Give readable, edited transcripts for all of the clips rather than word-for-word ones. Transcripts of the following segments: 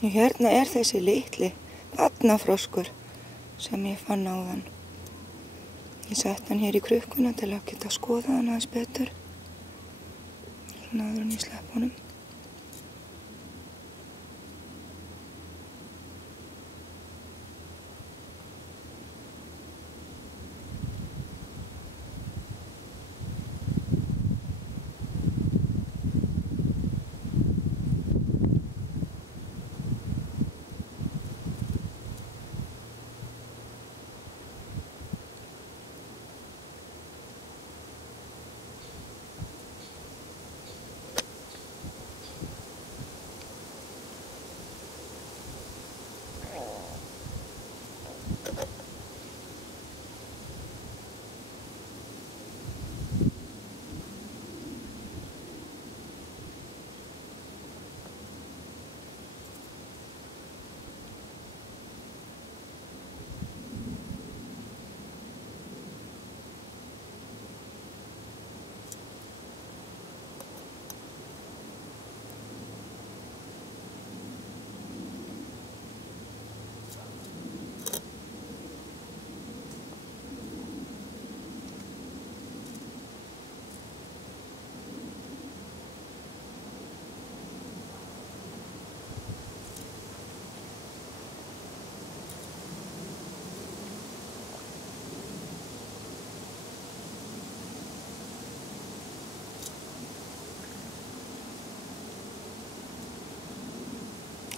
Og hérna þessi litli barnafroskur sem ég fann áðan. Ég sett hann hér í krukkuna til að geta skoða hann aðeins betur. Svona áður en ég slepp honum.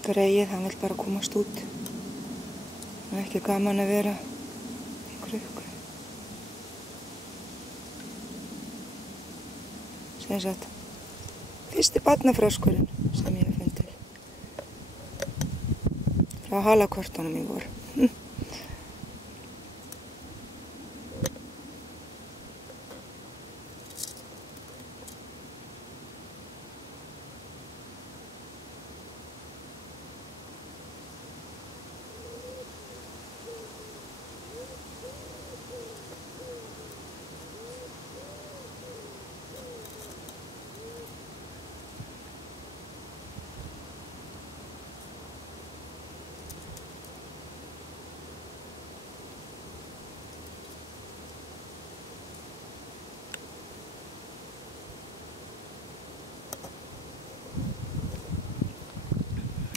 Greyið, hann vill bara komast út. Það er ekki gaman að vera í krukku. Sem sagt, fyrsti barnafroskurinn sem ég hef fundið. Frá halakortunum í vor.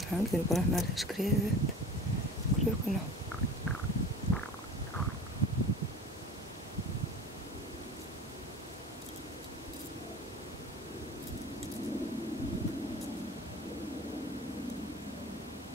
Hann getur bara nærið skriðið upp krukkuna.